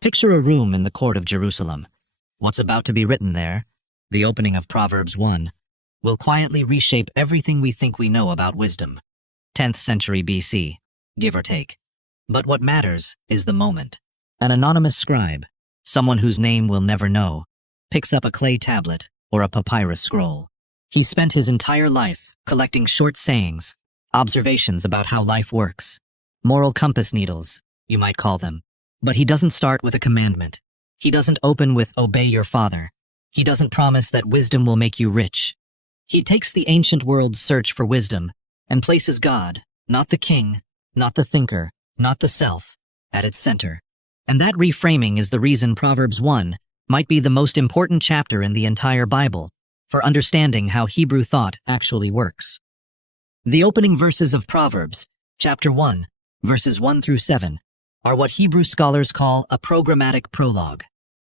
Picture a room in the court of Jerusalem. What's about to be written there, the opening of Proverbs 1, will quietly reshape everything we think we know about wisdom. 10th century BC, give or take. But what matters is the moment. An anonymous scribe, someone whose name we'll never know, picks up a clay tablet or a papyrus scroll. He spent his entire life collecting short sayings, observations about how life works, moral compass needles, you might call them. But he doesn't start with a commandment. He doesn't open with "obey your father." He doesn't promise that wisdom will make you rich. He takes the ancient world's search for wisdom and places God, not the king, not the thinker, not the self, at its center. And that reframing is the reason Proverbs 1 might be the most important chapter in the entire Bible for understanding how Hebrew thought actually works. The opening verses of Proverbs, chapter 1, verses 1 through 7, are what Hebrew scholars call a programmatic prologue.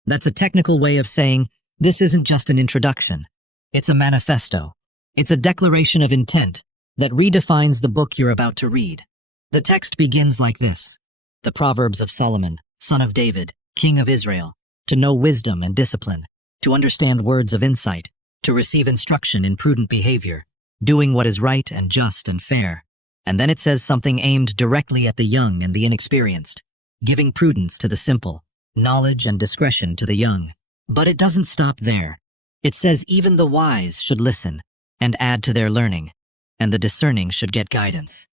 That's a technical way of saying this isn't just an introduction. It's a manifesto. It's a declaration of intent that redefines the book you're about to read. The text begins like this: the Proverbs of Solomon, son of David, king of Israel, to know wisdom and discipline, to understand words of insight, to receive instruction in prudent behavior, doing what is right and just and fair. And then it says something aimed directly at the young and the inexperienced, giving prudence to the simple, knowledge and discretion to the young. But it doesn't stop there. It says even the wise should listen and add to their learning, and the discerning should get guidance.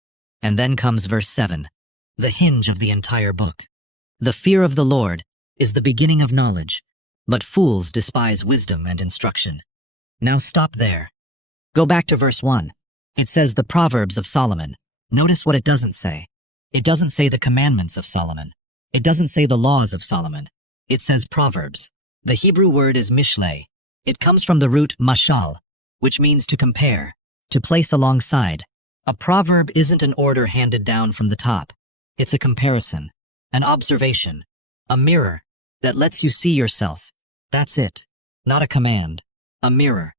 And then comes verse 7, the hinge of the entire book. The fear of the Lord is the beginning of knowledge, but fools despise wisdom and instruction. Now stop there. Go back to verse 1. It says the Proverbs of Solomon. Notice what it doesn't say. It doesn't say the commandments of Solomon. It doesn't say the laws of Solomon. It says Proverbs. The Hebrew word is mishlei. It comes from the root mashal, which means to compare, to place alongside. A proverb isn't an order handed down from the top. It's a comparison, an observation, a mirror that lets you see yourself. That's it. Not a command, a mirror.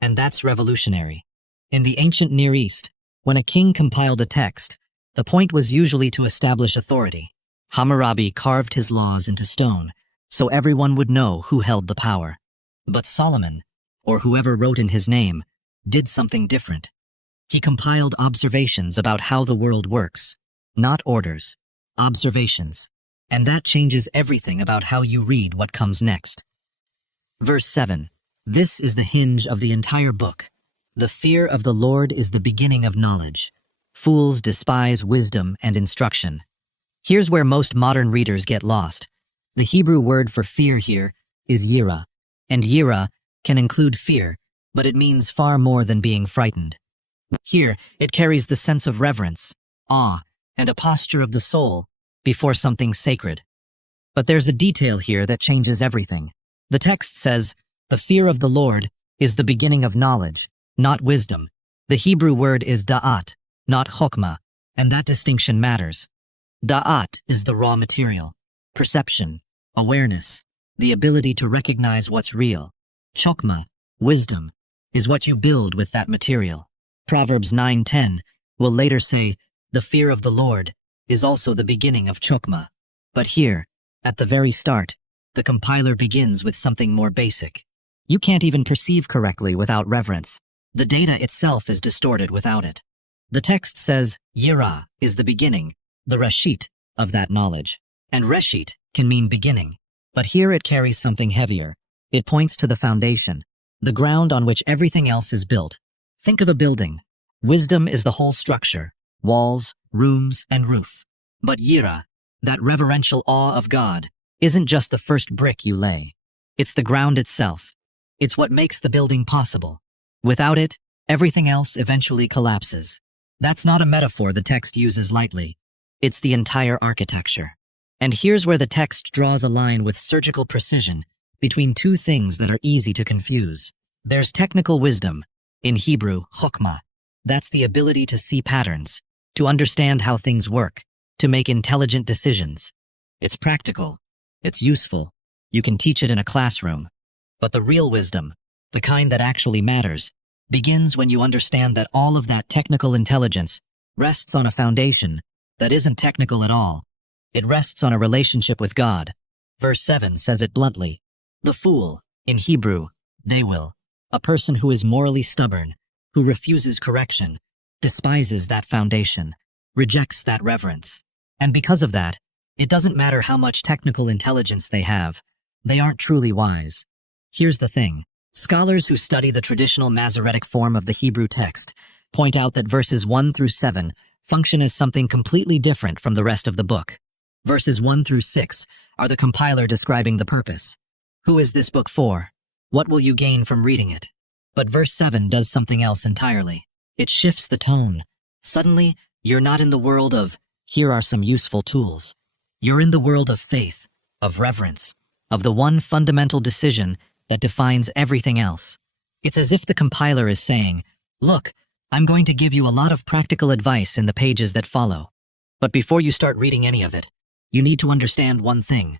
And that's revolutionary. In the ancient Near East, when a king compiled a text, the point was usually to establish authority. Hammurabi carved his laws into stone, so everyone would know who held the power. But Solomon, or whoever wrote in his name, did something different. He compiled observations about how the world works, not orders, observations. And that changes everything about how you read what comes next. Verse 7. This is the hinge of the entire book. The fear of the Lord is the beginning of knowledge. Fools despise wisdom and instruction. Here's where most modern readers get lost. The Hebrew word for fear here is yirah, and yirah can include fear, but it means far more than being frightened. Here, it carries the sense of reverence, awe, and a posture of the soul before something sacred. But there's a detail here that changes everything. The text says, the fear of the Lord is the beginning of knowledge, not wisdom. The Hebrew word is da'at, not chokmah, and that distinction matters. Da'at is the raw material, perception, awareness, the ability to recognize what's real. Chokmah, wisdom, is what you build with that material. Proverbs 9:10 will later say, the fear of the Lord is also the beginning of chokmah. But here, at the very start, the compiler begins with something more basic. You can't even perceive correctly without reverence. The data itself is distorted without it. The text says yirah is the beginning, the reshit, of that knowledge. And reshit can mean beginning. But here it carries something heavier. It points to the foundation, the ground on which everything else is built. Think of a building. Wisdom is the whole structure, walls, rooms, and roof. But yirah, that reverential awe of God, isn't just the first brick you lay. It's the ground itself. It's what makes the building possible. Without it, everything else eventually collapses. That's not a metaphor the text uses lightly. It's the entire architecture. And here's where the text draws a line with surgical precision between two things that are easy to confuse. There's technical wisdom, in Hebrew, chokmah. That's the ability to see patterns, to understand how things work, to make intelligent decisions. It's practical. It's useful. You can teach it in a classroom. But the real wisdom, the kind that actually matters, begins when you understand that all of that technical intelligence rests on a foundation that isn't technical at all. It rests on a relationship with God, Verse 7 says it bluntly. The fool, in Hebrew, they will, a person who is morally stubborn, who refuses correction, despises that foundation, rejects that reverence. And because of that, it doesn't matter how much technical intelligence they have, they aren't truly wise. Here's the thing. Scholars who study the traditional Masoretic form of the Hebrew text point out that verses 1 through 7 function as something completely different from the rest of the book. Verses 1 through 6 are the compiler describing the purpose. Who is this book for? What will you gain from reading it? But verse 7 does something else entirely. It shifts the tone. Suddenly, you're not in the world of, here are some useful tools. You're in the world of faith, of reverence, of the one fundamental decision that defines everything else. It's as if the compiler is saying, look, I'm going to give you a lot of practical advice in the pages that follow. But before you start reading any of it, you need to understand one thing.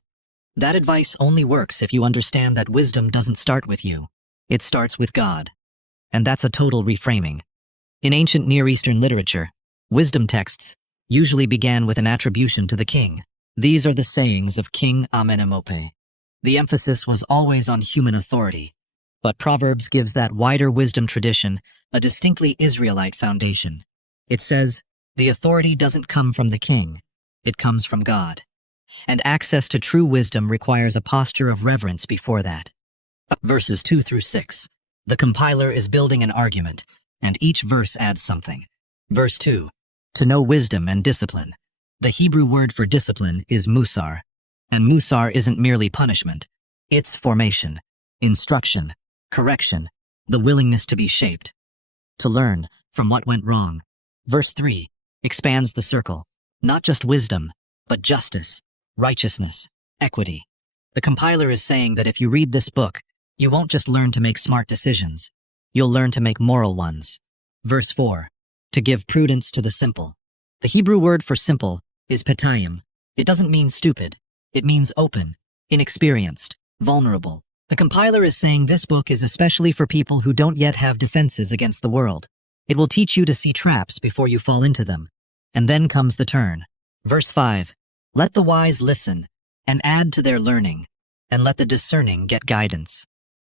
That advice only works if you understand that wisdom doesn't start with you. It starts with God. And that's a total reframing. In ancient Near Eastern literature, wisdom texts usually began with an attribution to the king. These are the sayings of King Amenemope. The emphasis was always on human authority, but Proverbs gives that wider wisdom tradition a distinctly Israelite foundation. It says, the authority doesn't come from the king, it comes from God. And access to true wisdom requires a posture of reverence before that. Verses 2 through 6. The compiler is building an argument, and each verse adds something. Verse 2. To know wisdom and discipline. The Hebrew word for discipline is musar, and musar isn't merely punishment. It's formation, instruction, correction, the willingness to be shaped, to learn from what went wrong. Verse 3 expands the circle, not just wisdom, but justice, righteousness, equity. The compiler is saying that if you read this book, you won't just learn to make smart decisions, you'll learn to make moral ones. Verse 4. To give prudence to the simple. The Hebrew word for simple is petayim. It doesn't mean stupid. It means open, inexperienced, vulnerable. The compiler is saying this book is especially for people who don't yet have defenses against the world. It will teach you to see traps before you fall into them. And then comes the turn. Verse 5. Let the wise listen and add to their learning, and let the discerning get guidance.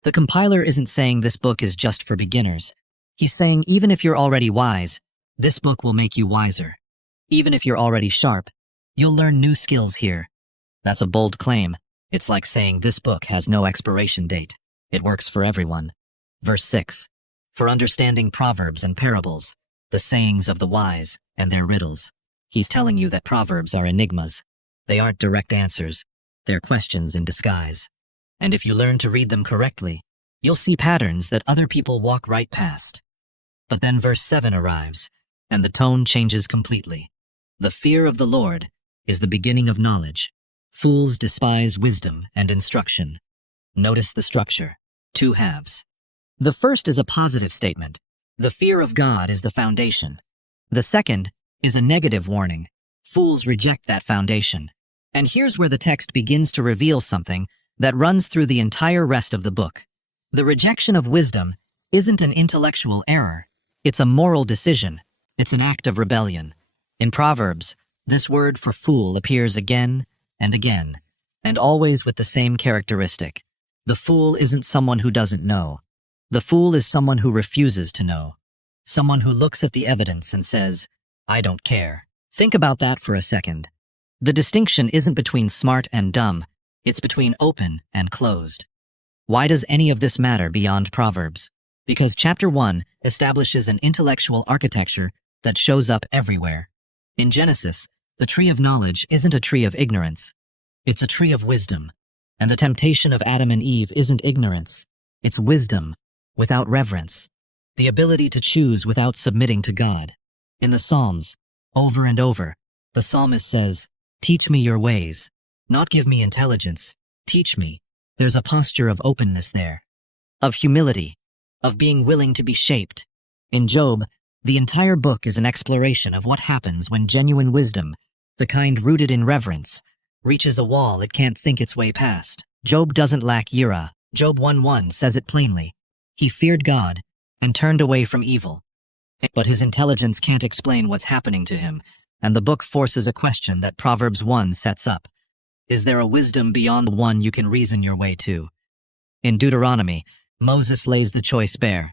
The compiler isn't saying this book is just for beginners. He's saying even if you're already wise, this book will make you wiser. Even if you're already sharp, you'll learn new skills here. That's a bold claim. It's like saying this book has no expiration date. It works for everyone. Verse 6. For understanding proverbs and parables, the sayings of the wise and their riddles. He's telling you that proverbs are enigmas. They aren't direct answers. They're questions in disguise. And if you learn to read them correctly, you'll see patterns that other people walk right past. But then verse 7 arrives, and the tone changes completely. The fear of the Lord is the beginning of knowledge. Fools despise wisdom and instruction. Notice the structure. 2 halves. The first is a positive statement. The fear of God is the foundation. The second is a negative warning. Fools reject that foundation. And here's where the text begins to reveal something that runs through the entire rest of the book. The rejection of wisdom isn't an intellectual error. It's a moral decision. It's an act of rebellion. In Proverbs, this word for fool appears again and again, and always with the same characteristic. The fool isn't someone who doesn't know. The fool is someone who refuses to know. Someone who looks at the evidence and says, I don't care. Think about that for a second. The distinction isn't between smart and dumb. It's between open and closed. Why does any of this matter beyond Proverbs? Because chapter 1 establishes an intellectual architecture that shows up everywhere. In Genesis, the tree of knowledge isn't a tree of ignorance. It's a tree of wisdom. And the temptation of Adam and Eve isn't ignorance. It's wisdom without reverence. The ability to choose without submitting to God. In the Psalms, over and over, the psalmist says, teach me your ways. Not give me intelligence. Teach me. There's a posture of openness there. Of humility. Of being willing to be shaped. In Job, the entire book is an exploration of what happens when genuine wisdom, the kind rooted in reverence, reaches a wall it can't think its way past. Job doesn't lack yirah. Job 1:1 says it plainly. He feared God and turned away from evil. But his intelligence can't explain what's happening to him, and the book forces a question that Proverbs 1 sets up. Is there a wisdom beyond the one you can reason your way to? In Deuteronomy, Moses lays the choice bare.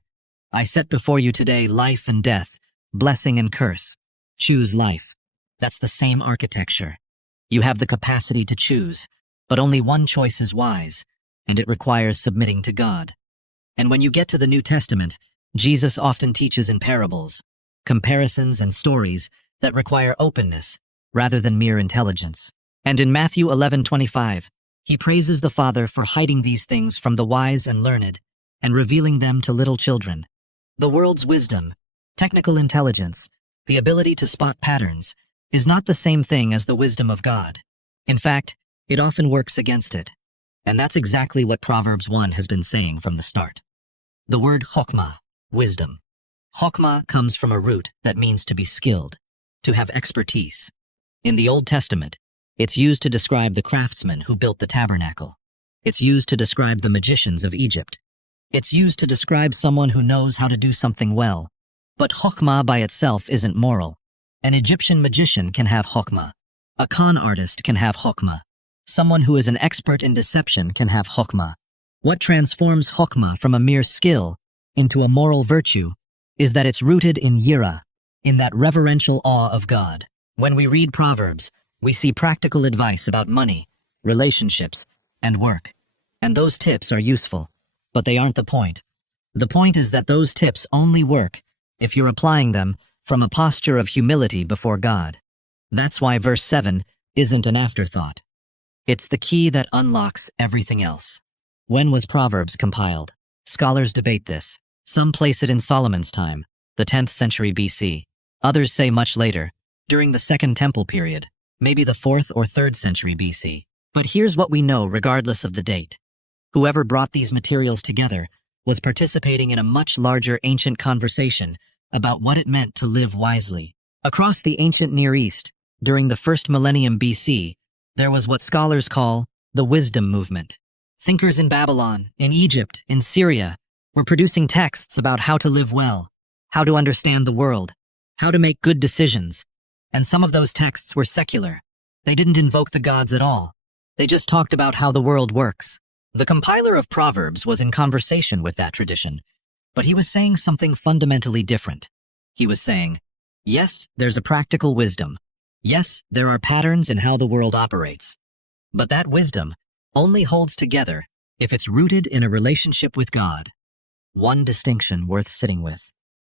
I set before you today life and death, blessing and curse. Choose life. That's the same architecture. You have the capacity to choose, but only one choice is wise, and it requires submitting to God. And when you get to the New Testament, Jesus often teaches in parables, comparisons and stories that require openness rather than mere intelligence. And in Matthew 11:25, he praises the Father for hiding these things from the wise and learned and revealing them to little children. The world's wisdom, technical intelligence, the ability to spot patterns, is not the same thing as the wisdom of God. In fact, it often works against it. And that's exactly what Proverbs 1 has been saying from the start. The word chokmah, wisdom. Chokmah comes from a root that means to be skilled, to have expertise. In the Old Testament, it's used to describe the craftsmen who built the tabernacle. It's used to describe the magicians of Egypt. It's used to describe someone who knows how to do something well. But chokmah by itself isn't moral. An Egyptian magician can have chokmah. A con artist can have chokmah. Someone who is an expert in deception can have chokmah. What transforms chokmah from a mere skill into a moral virtue is that it's rooted in yirah, in that reverential awe of God. When we read Proverbs, we see practical advice about money, relationships, and work. And those tips are useful, but they aren't the point. The point is that those tips only work if you're applying them from a posture of humility before God. That's why verse 7 isn't an afterthought. It's the key that unlocks everything else. When was Proverbs compiled? Scholars debate this. Some place it in Solomon's time, the 10th century BC. Others say much later, during the Second Temple period, maybe the 4th or 3rd century BC. But here's what we know regardless of the date. Whoever brought these materials together was participating in a much larger ancient conversation about what it meant to live wisely. Across the ancient Near East, during the first millennium BC, there was what scholars call the wisdom movement. Thinkers in Babylon, in Egypt, in Syria, were producing texts about how to live well, how to understand the world, how to make good decisions. And some of those texts were secular. They didn't invoke the gods at all. They just talked about how the world works. The compiler of Proverbs was in conversation with that tradition, but he was saying something fundamentally different. He was saying, yes, there's a practical wisdom. Yes, there are patterns in how the world operates. But that wisdom only holds together if it's rooted in a relationship with God. One distinction worth sitting with: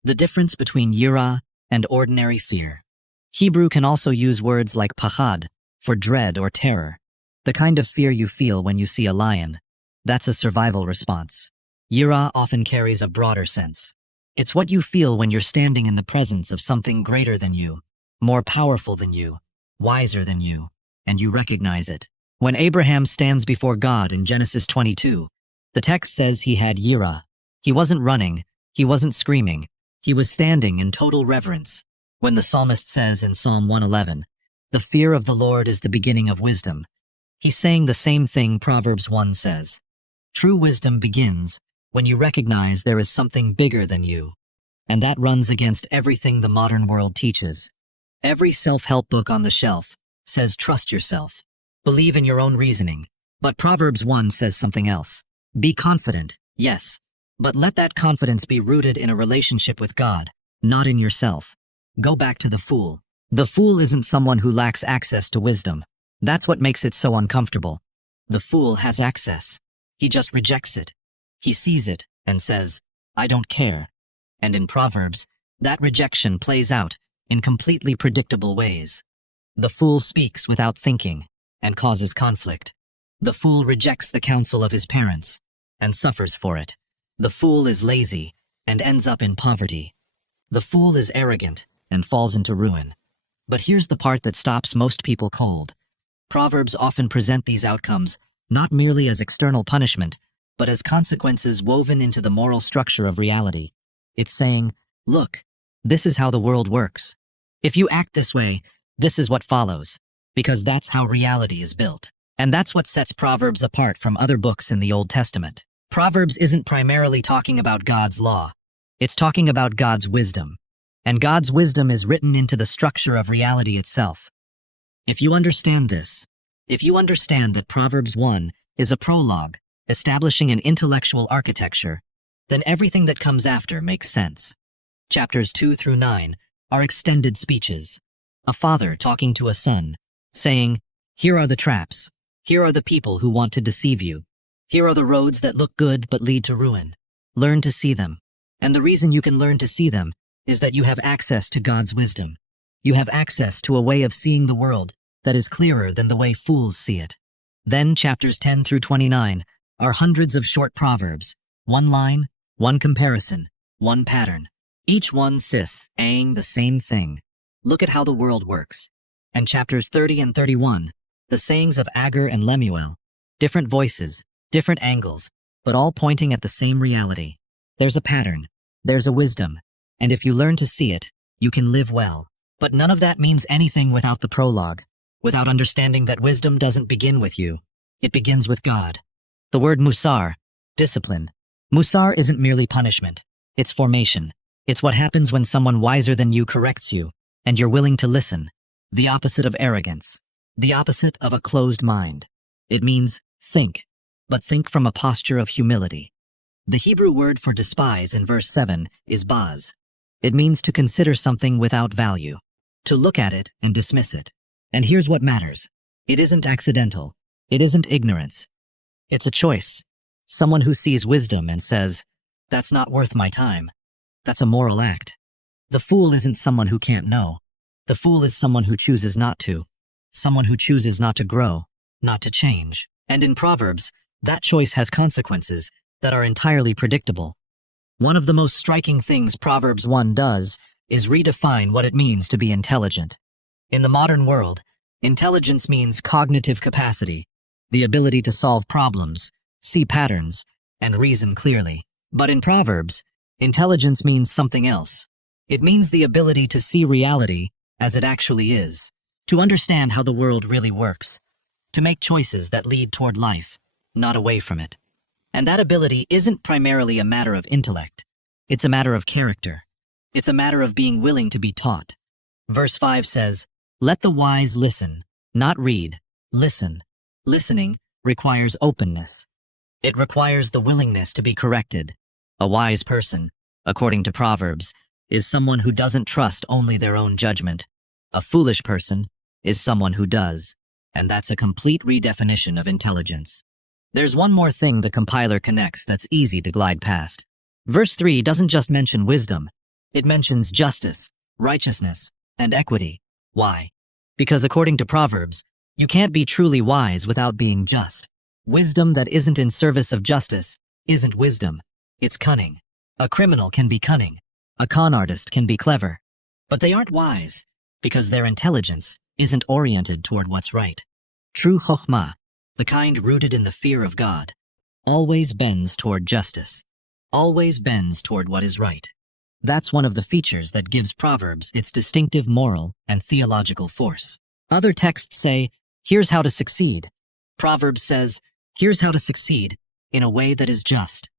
the difference between yirah and ordinary fear. Hebrew can also use words like pachad for dread or terror, the kind of fear you feel when you see a lion. That's a survival response. Yirah often carries a broader sense. It's what you feel when you're standing in the presence of something greater than you, more powerful than you, wiser than you, and you recognize it. When Abraham stands before God in Genesis 22, the text says he had yirah. He wasn't running, he wasn't screaming, he was standing in total reverence. When the psalmist says in Psalm 111, the fear of the Lord is the beginning of wisdom, he's saying the same thing Proverbs 1 says. True wisdom begins when you recognize there is something bigger than you, and that runs against everything the modern world teaches. Every self-help book on the shelf says trust yourself, believe in your own reasoning, but Proverbs 1 says something else. Be confident, yes, but let that confidence be rooted in a relationship with God, not in yourself. Go back to the fool. The fool isn't someone who lacks access to wisdom. That's what makes it so uncomfortable. The fool has access. He just rejects it. He sees it and says, I don't care. And in Proverbs, that rejection plays out in completely predictable ways. The fool speaks without thinking and causes conflict. The fool rejects the counsel of his parents and suffers for it. The fool is lazy and ends up in poverty. The fool is arrogant and falls into ruin. But here's the part that stops most people cold. Proverbs often present these outcomes not merely as external punishment, but as consequences woven into the moral structure of reality. It's saying, look, this is how the world works. If you act this way, this is what follows, because that's how reality is built. And that's what sets Proverbs apart from other books in the Old Testament. Proverbs isn't primarily talking about God's law. It's talking about God's wisdom. And God's wisdom is written into the structure of reality itself. If you understand this, If you understand that Proverbs 1 is a prologue, establishing an intellectual architecture, then everything that comes after makes sense. Chapters 2 through 9 are extended speeches. A father talking to a son, saying, "Here are the traps. Here are the people who want to deceive you. Here are the roads that look good but lead to ruin. Learn to see them. And the reason you can learn to see them is that you have access to God's wisdom. You have access to a way of seeing the world that is clearer than the way fools see it." Then chapters 10 through 29 are hundreds of short proverbs, one line, one comparison, one pattern. Each one saying the same thing. Look at how the world works. And chapters 30 and 31, the sayings of Agur and Lemuel, different voices, different angles, but all pointing at the same reality. There's a pattern, there's a wisdom, and if you learn to see it, you can live well. But none of that means anything without the prologue, without understanding that wisdom doesn't begin with you. It begins with God. The word musar, discipline. Musar isn't merely punishment, it's formation. It's what happens when someone wiser than you corrects you, and you're willing to listen. The opposite of arrogance. The opposite of a closed mind. It means think, but think from a posture of humility. The Hebrew word for despise in verse 7 is baz. It means to consider something without value, to look at it and dismiss it. And here's what matters. It isn't accidental. It isn't ignorance. It's a choice. Someone who sees wisdom and says, "That's not worth my time." That's a moral act. The fool isn't someone who can't know. The fool is someone who chooses not to. Someone who chooses not to grow, not to change. And in Proverbs, that choice has consequences that are entirely predictable. One of the most striking things Proverbs 1 does is redefine what it means to be intelligent. In the modern world, intelligence means cognitive capacity, the ability to solve problems, see patterns, and reason clearly. But in Proverbs, intelligence means something else. It means the ability to see reality as it actually is, to understand how the world really works, to make choices that lead toward life, not away from it. And that ability isn't primarily a matter of intellect. It's a matter of character. It's a matter of being willing to be taught. Verse 5 says, "Let the wise listen, not read, listen." Listening requires openness. It requires the willingness to be corrected. A wise person, according to Proverbs, is someone who doesn't trust only their own judgment. A foolish person is someone who does, and that's a complete redefinition of intelligence. There's one more thing the compiler connects that's easy to glide past. Verse 3 doesn't just mention wisdom, it mentions justice, righteousness, and equity. Why? Because according to Proverbs, you can't be truly wise without being just. Wisdom that isn't in service of justice isn't wisdom. It's cunning. A criminal can be cunning. A con artist can be clever. But they aren't wise because their intelligence isn't oriented toward what's right. True chokmah, the kind rooted in the fear of God, always bends toward justice, always bends toward what is right. That's one of the features that gives Proverbs its distinctive moral and theological force. Other texts say, "Here's how to succeed." Proverbs says, "Here's how to succeed in a way that is just."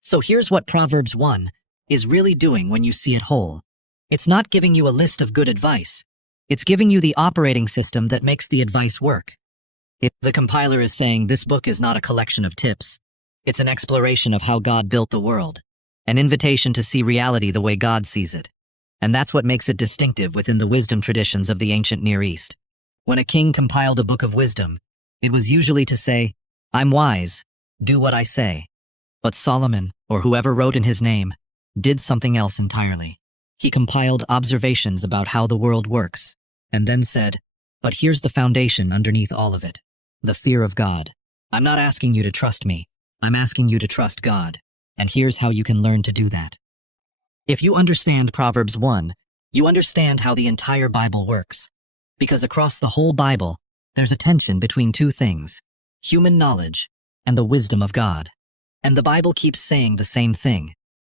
So here's what Proverbs 1 is really doing when you see it whole. It's not giving you a list of good advice. It's giving you the operating system that makes the advice work. The compiler is saying this book is not a collection of tips. It's an exploration of how God built the world, an invitation to see reality the way God sees it. And that's what makes it distinctive within the wisdom traditions of the ancient Near East. When a king compiled a book of wisdom, it was usually to say, "I'm wise, do what I say." But Solomon, or whoever wrote in his name, did something else entirely. He compiled observations about how the world works, and then said, "But here's the foundation underneath all of it, the fear of God. I'm not asking you to trust me, I'm asking you to trust God, and here's how you can learn to do that." If you understand Proverbs 1, you understand how the entire Bible works. Because across the whole Bible, there's a tension between two things, human knowledge and the wisdom of God. And the Bible keeps saying the same thing.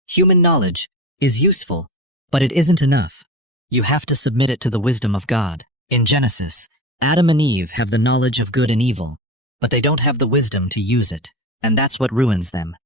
Human knowledge is useful, but it isn't enough. You have to submit it to the wisdom of God. In Genesis, Adam and Eve have the knowledge of good and evil, but they don't have the wisdom to use it, and that's what ruins them.